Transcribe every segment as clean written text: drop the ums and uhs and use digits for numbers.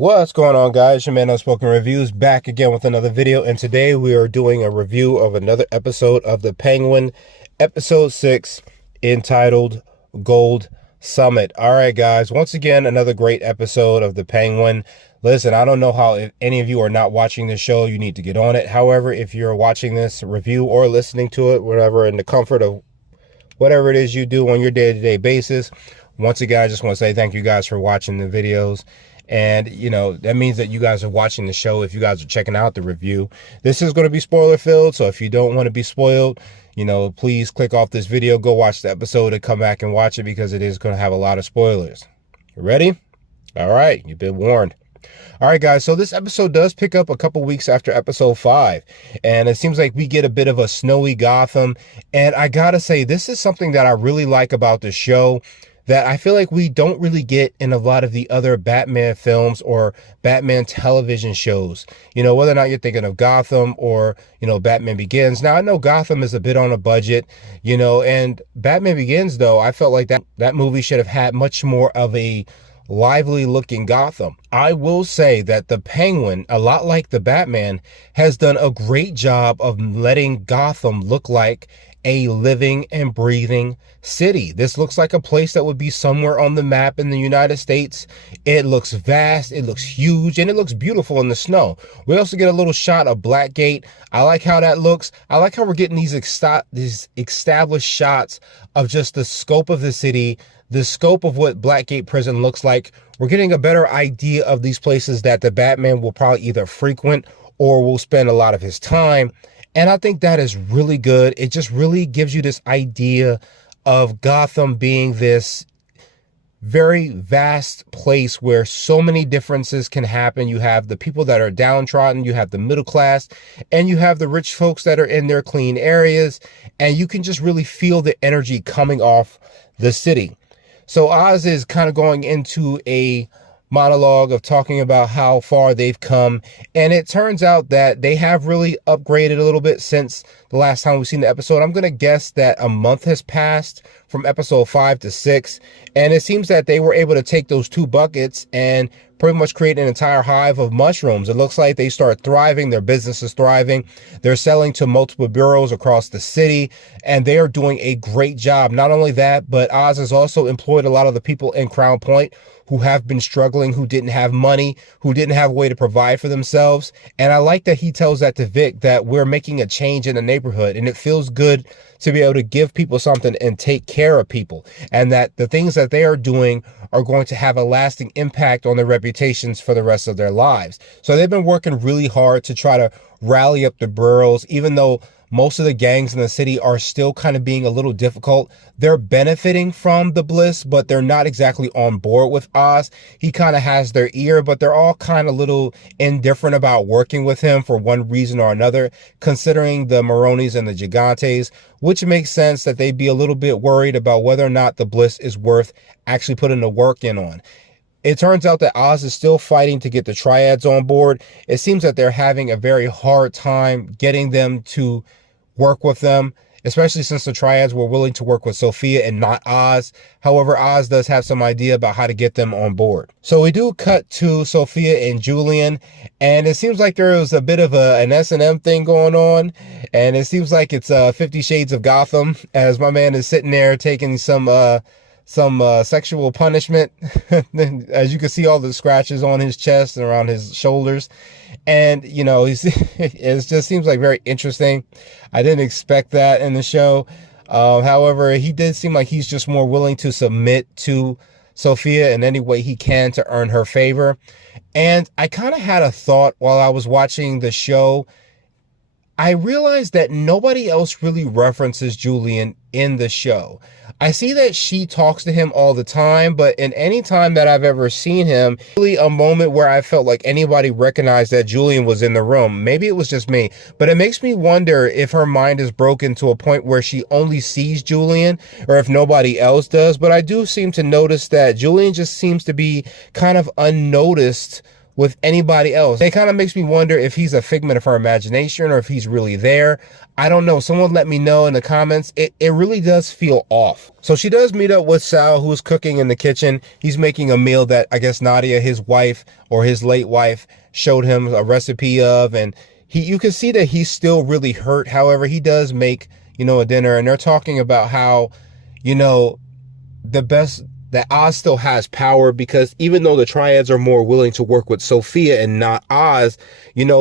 What's going on, guys? Your man Unspoken Reviews back again with another video, and today we are doing a review of another episode of The Penguin, episode 6, entitled Gold Summit. All right, guys, once again, another great episode of The Penguin. Listen, I don't know how, if any of you are not watching this show, you need to get on it. However, if you're watching this review or listening to it, whatever, in the comfort of whatever it is you do on your day-to-day basis, once again, I just want to say thank you guys for watching the videos. And, you know, that means that you guys are watching the show if you guys are checking out the review. This is going to be spoiler filled, so if you don't want to be spoiled, you know, please click off this video, go watch the episode, and come back and watch it because it is going to have a lot of spoilers. You ready? All right, you've been warned. All right, guys, so this episode does pick up a couple weeks after episode 5, and it seems like we get a bit of a snowy Gotham. And I gotta say, this is something that I really like about the show that I feel like we don't really get in a lot of the other Batman films or Batman television shows. You know, whether or not you're thinking of Gotham or, you know, Batman Begins. Now, I know Gotham is a bit on a budget, you know, and Batman Begins, though, I felt like that movie should have had much more of a lively looking Gotham. I will say that the Penguin, a lot like the Batman, has done a great job of letting Gotham look like a living and breathing city. This looks like a place that would be somewhere on the map in the United States. It looks vast, it looks huge, and it looks beautiful in the snow. We also get a little shot of Blackgate. I like how that looks. I like how we're getting these established shots of just the scope of the city, the scope of what Blackgate Prison looks like. We're getting a better idea of these places that the Batman will probably either frequent or will spend a lot of his time. And I think that is really good. It just really gives you this idea of Gotham being this very vast place where so many differences can happen. You have the people that are downtrodden, you have the middle class, and you have the rich folks that are in their clean areas. And you can just really feel the energy coming off the city. So Oz is kind of going into a monologue of talking about how far they've come, and it turns out that they have really upgraded a little bit since the last time we've seen the episode. I'm going to guess that a month has passed from episode 5 to 6, and it seems that they were able to take those 2 buckets and pretty much create an entire hive of mushrooms. It looks like they start thriving, their business is thriving, they're selling to multiple bureaus across the city, and they are doing a great job. Not only that, but Oz has also employed a lot of the people in Crown Point who have been struggling, who didn't have money, who didn't have a way to provide for themselves. And I like that he tells that to Vic, that we're making a change in the neighborhood, and it feels good to be able to give people something and take care of people, and that the things that they are doing are going to have a lasting impact on their reputations for the rest of their lives. So they've been working really hard to try to rally up the boroughs, even though most of the gangs in the city are still kind of being a little difficult. They're benefiting from the bliss, but they're not exactly on board with Oz. He kind of has their ear, but they're all kind of little indifferent about working with him for one reason or another, considering the Maronis and the Gigantes, which makes sense that they'd be a little bit worried about whether or not the bliss is worth actually putting the work in on. It turns out that Oz is still fighting to get the Triads on board. It seems that they're having a very hard time getting them to work with them, especially since the Triads were willing to work with Sophia and not Oz. However, Oz does have some idea about how to get them on board. So we do cut to Sophia and Julian, and it seems like there was a bit of an S&M thing going on, and it seems like it's 50 Shades of Gotham, as my man is sitting there taking some sexual punishment. As you can see, all the scratches on his chest and around his shoulders. And, you know, it just seems like very interesting. I didn't expect that in the show. However, he did seem like he's just more willing to submit to Sophia in any way he can to earn her favor. And I kind of had a thought while I was watching the show. I realized that nobody else really references Julian in the show. I see that she talks to him all the time, but in any time that I've ever seen him, really a moment where I felt like anybody recognized that Julian was in the room. Maybe it was just me, but it makes me wonder if her mind is broken to a point where she only sees Julian, or if nobody else does. But I do seem to notice that Julian just seems to be kind of unnoticed with anybody else. It kind of makes me wonder if he's a figment of her imagination or if he's really there. I don't know. Someone let me know in the comments. It really does feel off. So she does meet up with Sal, who's cooking in the kitchen. He's making a meal that I guess Nadia, his wife, or his late wife, showed him a recipe of, and you can see that he's still really hurt. However, he does make, a dinner, and they're talking about how, that Oz still has power, because even though the Triads are more willing to work with Sophia and not Oz,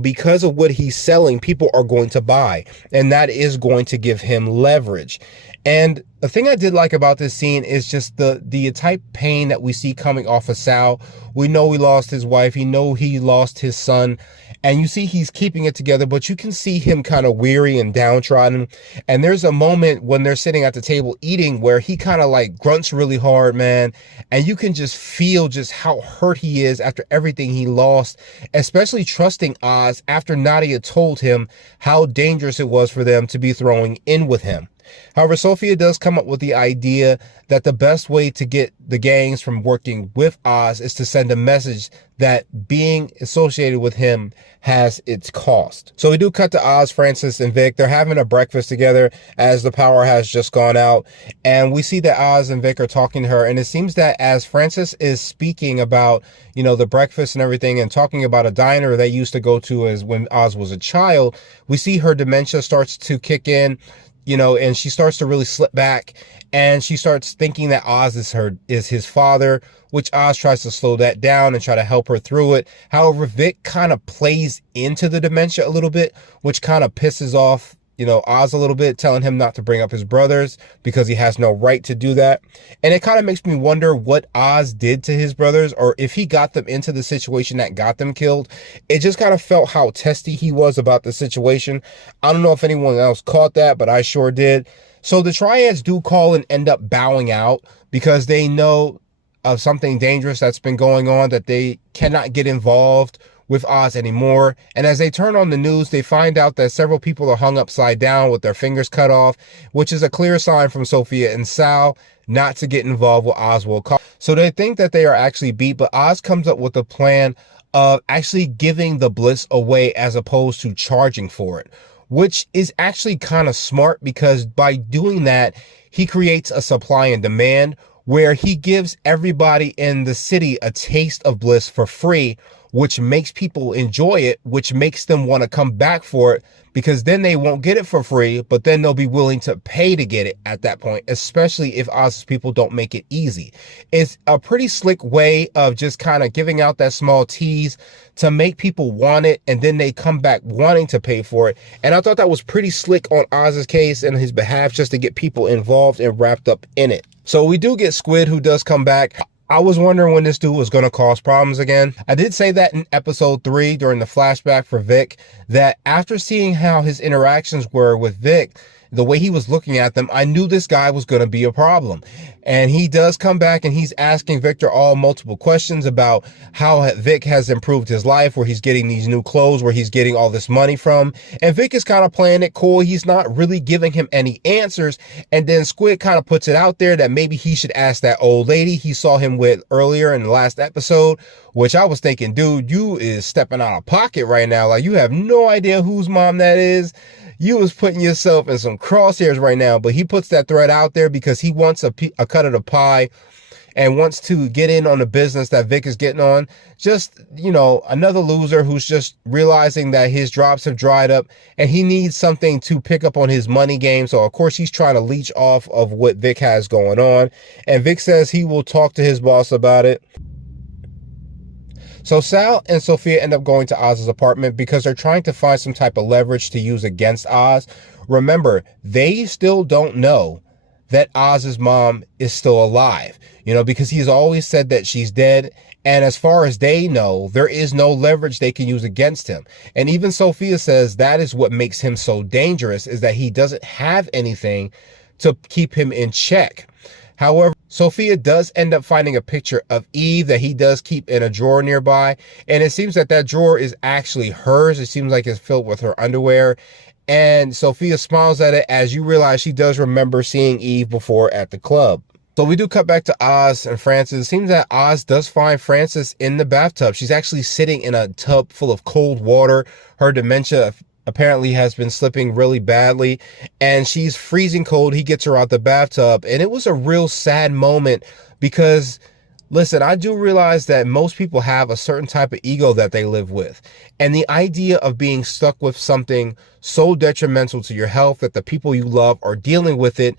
because of what he's selling, people are going to buy, and that is going to give him leverage. And the thing I did like about this scene is just the type pain that we see coming off of Sal. We know he lost his wife. He lost his son. And you see he's keeping it together, but you can see him kind of weary and downtrodden. And there's a moment when they're sitting at the table eating where he kind of like grunts really hard, man. And you can just feel just how hurt he is after everything he lost, especially trusting Oz after Nadia told him how dangerous it was for them to be throwing in with him. However, Sophia does come up with the idea that the best way to get the gangs from working with Oz is to send a message that being associated with him has its cost. So we do cut to Oz, Francis, and Vic. They're having a breakfast together as the power has just gone out. And we see that Oz and Vic are talking to her. And it seems that as Francis is speaking about, the breakfast and everything, and talking about a diner they used to go to as when Oz was a child, we see her dementia starts to kick in. And she starts to really slip back, and she starts thinking that Oz is his father, which Oz tries to slow that down and try to help her through it. However, Vic kind of plays into the dementia a little bit, which kind of pisses off, Oz a little bit, telling him not to bring up his brothers because he has no right to do that. And it kind of makes me wonder what Oz did to his brothers, or if he got them into the situation that got them killed. It just kind of felt how testy he was about the situation. I don't know if anyone else caught that, but I sure did. So the Triads do call and end up bowing out because they know of something dangerous that's been going on, that they cannot get involved with Oz anymore. And as they turn on the news, they find out that several people are hung upside down with their fingers cut off, which is a clear sign from Sophia and Sal not to get involved with Oswald. So they think that they are actually beat, but Oz comes up with a plan of actually giving the bliss away as opposed to charging for it, which is actually kind of smart, because by doing that, he creates a supply and demand where he gives everybody in the city a taste of bliss for free, which makes people enjoy it, which makes them want to come back for it, because then they won't get it for free, but then they'll be willing to pay to get it at that point, especially if Oz's people don't make it easy. It's a pretty slick way of just kind of giving out that small tease to make people want it, and then they come back wanting to pay for it. And I thought that was pretty slick on Oz's case and his behalf, just to get people involved and wrapped up in it. So we do get Squid, who does come back. I was wondering when this dude was going to cause problems again. I did say that in episode 3 during the flashback for Vic, that after seeing how his interactions were with Vic, the way he was looking at them, I knew this guy was going to be a problem. And he does come back and he's asking Victor all multiple questions about how Vic has improved his life, where he's getting these new clothes, where he's getting all this money from. And Vic is kind of playing it cool. He's not really giving him any answers. And then Squid kind of puts it out there that maybe he should ask that old lady he saw him with earlier in the last episode, which I was thinking, dude, you is stepping out of pocket right now. Like, you have no idea whose mom that is. You was putting yourself in some crosshairs right now. But he puts that threat out there because he wants a cut of the pie and wants to get in on the business that Vic is getting on. Just, another loser who's just realizing that his drops have dried up and he needs something to pick up on his money game. So, of course, he's trying to leech off of what Vic has going on. And Vic says he will talk to his boss about it. So Sal and Sophia end up going to Oz's apartment because they're trying to find some type of leverage to use against Oz. Remember, they still don't know that Oz's mom is still alive, because he's always said that she's dead. And as far as they know, there is no leverage they can use against him. And even Sophia says that is what makes him so dangerous, is that he doesn't have anything to keep him in check. However, Sophia does end up finding a picture of Eve that he does keep in a drawer nearby. And it seems that that drawer is actually hers. It seems like it's filled with her underwear. And Sophia smiles at it as you realize she does remember seeing Eve before at the club. So we do cut back to Oz and Francis. It seems that Oz does find Francis in the bathtub. She's actually sitting in a tub full of cold water. Her dementia apparently has been slipping really badly, and she's freezing cold. He gets her out the bathtub, and it was a real sad moment because, listen, I do realize that most people have a certain type of ego that they live with. And the idea of being stuck with something so detrimental to your health that the people you love are dealing with it.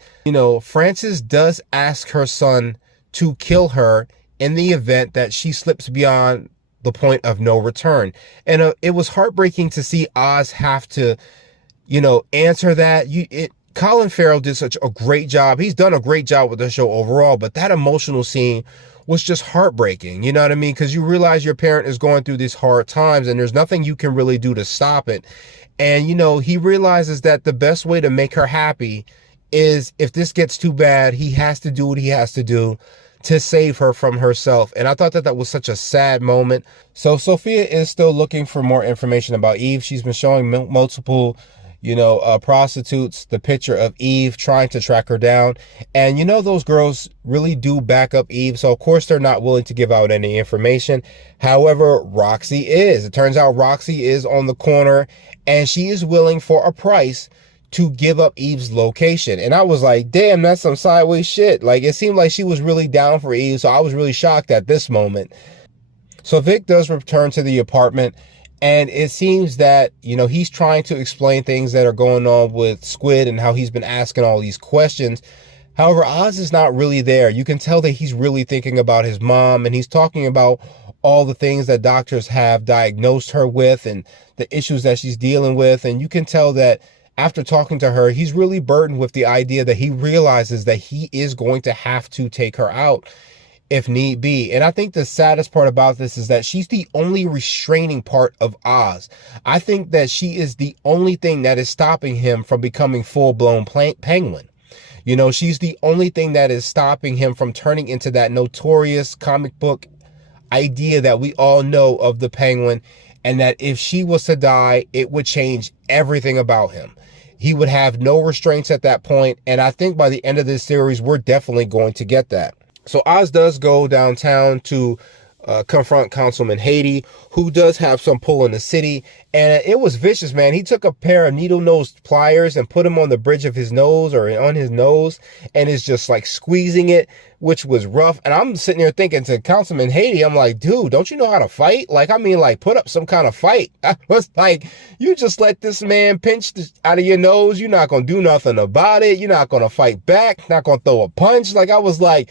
Frances does ask her son to kill her in the event that she slips beyond the point of no return. And it was heartbreaking to see Oz have to, answer that. Colin Farrell did such a great job. He's done a great job with the show overall, but that emotional scene was just heartbreaking. You know what I mean? Because you realize your parent is going through these hard times and there's nothing you can really do to stop it. And, he realizes that the best way to make her happy is, if this gets too bad, he has to do what he has to do to save her from herself. And I thought that was such a sad moment. So Sophia is still looking for more information about Eve. She's been showing multiple prostitutes the picture of Eve, trying to track her down. And those girls really do back up Eve. So of course they're not willing to give out any information. However, Roxy is. It turns out Roxy is on the corner and she is willing for a price to give up Eve's location. And I was like, damn, that's some sideways shit. Like, it seemed like she was really down for Eve. So I was really shocked at this moment. So Vic does return to the apartment. And it seems that, he's trying to explain things that are going on with Squid and how he's been asking all these questions. However, Oz is not really there. You can tell that he's really thinking about his mom, and he's talking about all the things that doctors have diagnosed her with and the issues that she's dealing with. And you can tell that after talking to her, he's really burdened with the idea that he realizes that he is going to have to take her out if need be. And I think the saddest part about this is that she's the only restraining part of Oz. I think that she is the only thing that is stopping him from becoming full-blown Penguin. She's the only thing that is stopping him from turning into that notorious comic book idea that we all know of the Penguin, and that if she was to die, it would change everything about him. He would have no restraints at that point, and I think by the end of this series, we're definitely going to get that. So Oz does go downtown to confront Councilman Haiti, who does have some pull in the city. And it was vicious, man. He took a pair of needle-nosed pliers and put them on the bridge of his nose, or on his nose, and is just like squeezing it, which was rough. And I'm sitting there thinking to Councilman Haiti, I'm like, dude, don't you know how to fight? Put up some kind of fight. I was like, you just let this man pinch out of your nose. You're not going to do nothing about it. You're not going to fight back. Not going to throw a punch. I was like,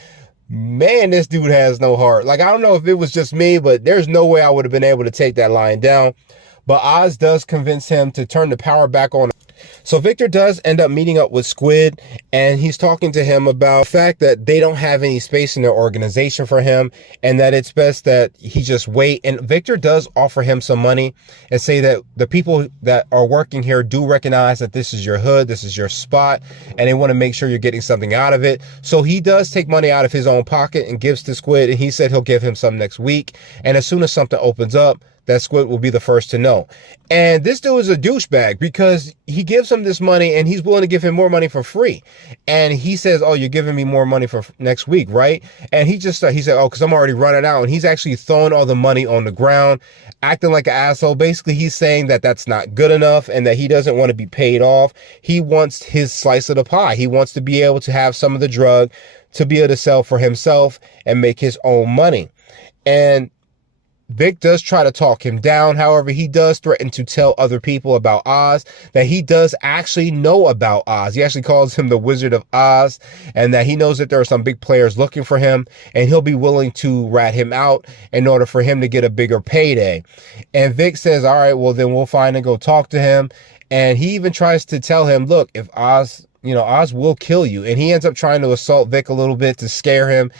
man, this dude has no heart. I don't know if it was just me, but there's no way I would have been able to take that lion down. But Oz does convince him to turn the power back on. So Victor does end up meeting up with Squid, and he's talking to him about the fact that they don't have any space in their organization for him, and that it's best that he just wait. And Victor does offer him some money and say that the people that are working here do recognize that this is your hood, this is your spot, and they want to make sure you're getting something out of it. So he does take money out of his own pocket and gives to Squid, and he said he'll give him some next week. And as soon as something opens up, that Squid will be the first to know. And this dude is a douchebag because he gives him this money and he's willing to give him more money for free. And he says, oh, you're giving me more money for next week, right? And he said, oh, because I'm already running out. And he's actually throwing all the money on the ground, acting like an asshole. Basically, he's saying that that's not good enough and that he doesn't want to be paid off. He wants his slice of the pie. He wants to be able to have some of the drug to be able to sell for himself and make his own money. And Vic does try to talk him down. However, he does threaten to tell other people about Oz, that he does actually know about Oz. He actually calls him the Wizard of Oz, and that he knows that there are some big players looking for him, and he'll be willing to rat him out in order for him to get a bigger payday. And Vic says, all right, well, then we'll find and go talk to him. And he even tries to tell him, look, if Oz will kill you. And he ends up trying to assault Vic a little bit to scare him.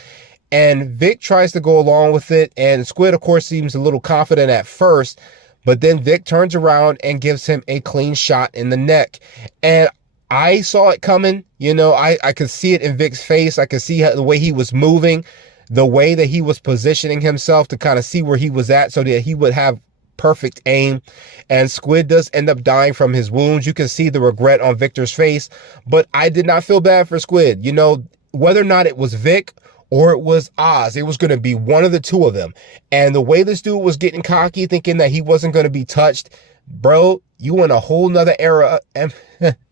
And Vic tries to go along with it. And Squid, of course, seems a little confident at first. But then Vic turns around and gives him a clean shot in the neck. And I saw it coming. I could see it in Vic's face. I could see the way he was moving, the way that he was positioning himself to kind of see where he was at so that he would have perfect aim. And Squid does end up dying from his wounds. You can see the regret on Victor's face. But I did not feel bad for Squid. whether or not it was Vic or it was Oz, it was going to be one of the two of them. And the way this dude was getting cocky, thinking that he wasn't going to be touched, bro, you in a whole nother era,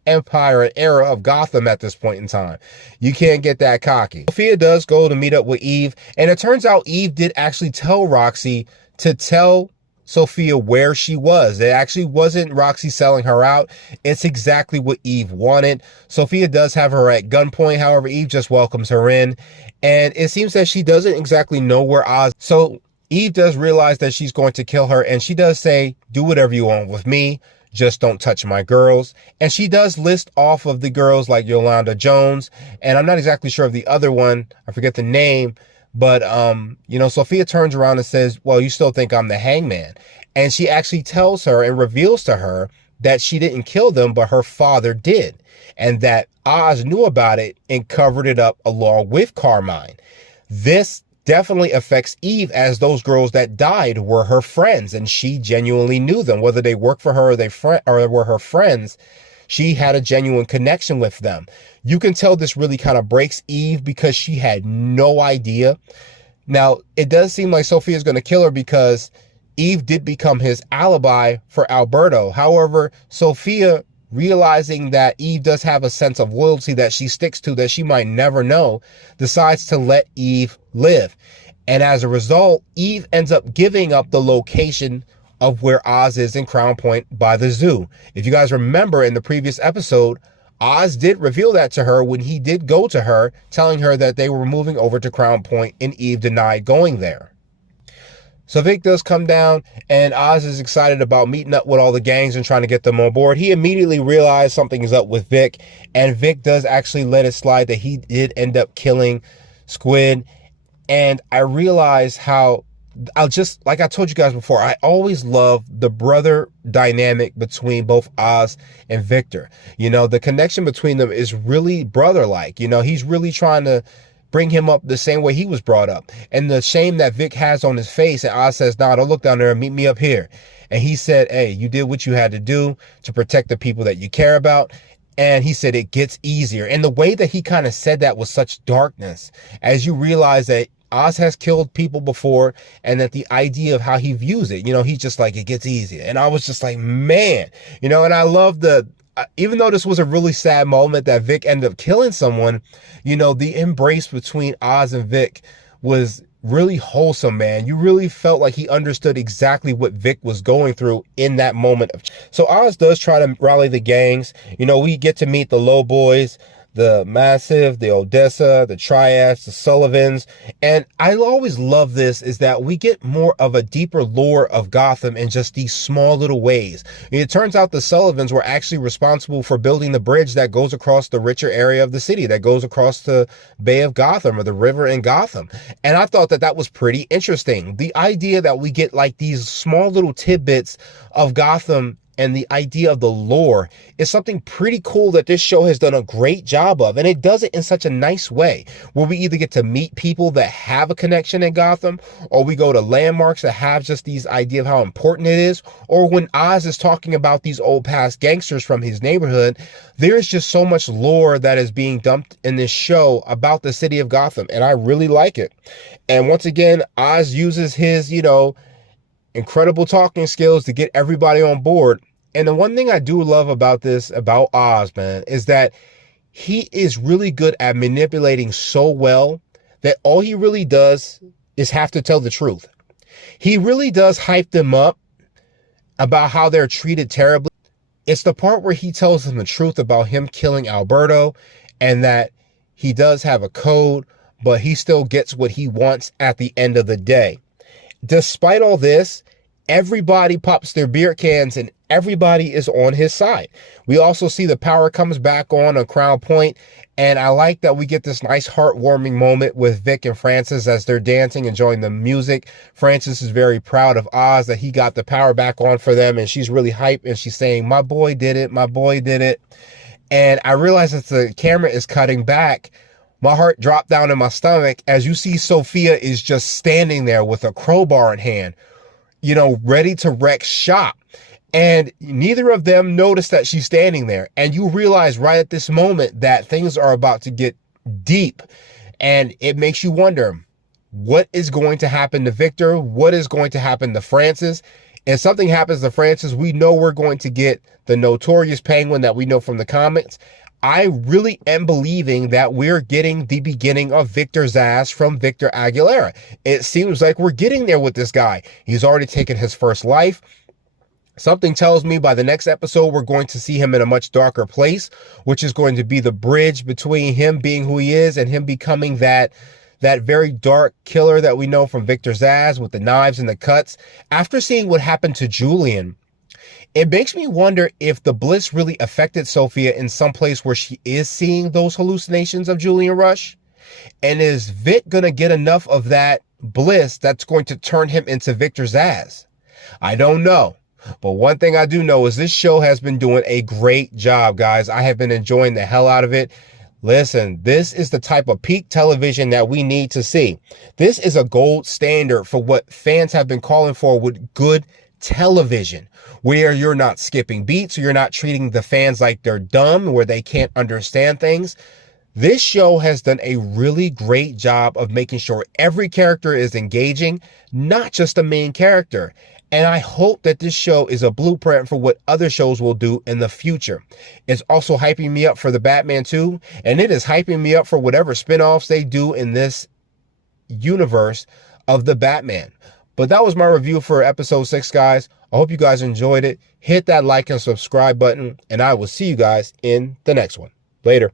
empire, an era of Gotham at this point in time. You can't get that cocky. Sophia does go to meet up with Eve, and it turns out Eve did actually tell Roxy to tell Sophia where she was. It actually wasn't Roxy selling her out. It's exactly what Eve wanted. Sophia does have her at gunpoint. However, Eve just welcomes her in, and it seems that she doesn't exactly know where Oz. So Eve does realize that she's going to kill her, and she does say, do whatever you want with me, just don't touch my girls. And she does list off of the girls like Yolanda Jones, and I'm not exactly sure of the other one. I forget the name. But, you know, Sophia turns around and says, well, you still think I'm the hangman. And she actually tells her and reveals to her that she didn't kill them, but her father did. And that Oz knew about it and covered it up along with Carmine. This definitely affects Eve, as those girls that died were her friends and she genuinely knew them, whether they worked for her or were her friends. She had a genuine connection with them. You can tell this really kind of breaks Eve because she had no idea. Now, it does seem like Sophia is going to kill her because Eve did become his alibi for Alberto. However, Sophia, realizing that Eve does have a sense of loyalty that she sticks to that she might never know, decides to let Eve live. And as a result, Eve ends up giving up the location of where Oz is in Crown Point by the zoo. If you guys remember in the previous episode, Oz did reveal that to her when he did go to her, telling her that they were moving over to Crown Point, and Eve denied going there. So Vic does come down, and Oz is excited about meeting up with all the gangs and trying to get them on board. He immediately realized something is up with Vic, and Vic does actually let it slide that he did end up killing Squid. And I realized how, like I told you guys before, I always love the brother dynamic between both Oz and Victor. You know, the connection between them is really brother-like. You know, he's really trying to bring him up the same way he was brought up. And the shame that Vic has on his face, and Oz says, nah, don't look down there, meet me up here. And he said, hey, you did what you had to do to protect the people that you care about. And he said, it gets easier. And the way that he kind of said that with such darkness, as you realize that Oz has killed people before, and that the idea of how he views it, you know, he's just like, it gets easier. And I was just like, man, you know, and I love even though this was a really sad moment that Vic ended up killing someone, you know, the embrace between Oz and Vic was really wholesome, man. You really felt like he understood exactly what Vic was going through in that moment. So Oz does try to rally the gangs. You know, we get to meet the Low Boys, the Massive, the Odessa, the Triads, the Sullivans. And I always love this, is that we get more of a deeper lore of Gotham in just these small little ways. It turns out the Sullivans were actually responsible for building the bridge that goes across the richer area of the city, that goes across the Bay of Gotham, or the river in Gotham. And I thought that that was pretty interesting. The idea that we get like these small little tidbits of Gotham and the idea of the lore is something pretty cool that this show has done a great job of. And it does it in such a nice way, where we either get to meet people that have a connection in Gotham, or we go to landmarks that have just these idea of how important it is. Or when Oz is talking about these old past gangsters from his neighborhood, there is just so much lore that is being dumped in this show about the city of Gotham. And I really like it. And once again, Oz uses his, you know, incredible talking skills to get everybody on board. And the one thing I do love about Oz, man, is that he is really good at manipulating so well that all he really does is have to tell the truth. He really does hype them up about how they're treated terribly. It's the part where he tells them the truth about him killing Alberto, and that he does have a code, but he still gets what he wants at the end of the day. Despite all this, everybody pops their beer cans and everybody is on his side. We also see the power comes back on Crown Point, and I like that we get this nice heartwarming moment with Vic and Francis as they're dancing, enjoying the music. Francis is very proud of Oz that he got the power back on for them, and she's really hyped, and she's saying, my boy did it, my boy did it. And I realize that the camera is cutting back, my heart dropped down in my stomach as you see Sophia is just standing there with a crowbar in hand, you know, ready to wreck shop. And neither of them notice that she's standing there. And you realize right at this moment that things are about to get deep. And it makes you wonder, what is going to happen to Victor? What is going to happen to Francis? If something happens to Francis, we know we're going to get the notorious Penguin that we know from the comics. I really am believing that we're getting the beginning of Victor Zsasz from Victor Aguilera. It seems like we're getting there with this guy. He's already taken his first life. Something tells me by the next episode, we're going to see him in a much darker place, which is going to be the bridge between him being who he is and him becoming that very dark killer that we know from Victor Zsasz with the knives and the cuts. After seeing what happened to Julian, it makes me wonder if the bliss really affected Sophia in some place where she is seeing those hallucinations of Julian Rush. And is Vic going to get enough of that bliss that's going to turn him into Victor Zsasz? I don't know. But one thing I do know is this show has been doing a great job, guys. I have been enjoying the hell out of it. Listen, this is the type of peak television that we need to see. This is a gold standard for what fans have been calling for with good television, where you're not skipping beats, or you're not treating the fans like they're dumb, where they can't understand things. This show has done a really great job of making sure every character is engaging, not just the main character. And I hope that this show is a blueprint for what other shows will do in the future. It's also hyping me up for the Batman 2, and it is hyping me up for whatever spinoffs they do in this universe of the Batman. But that was my review for episode 6, guys. I hope you guys enjoyed it. Hit that like and subscribe button, and I will see you guys in the next one. Later.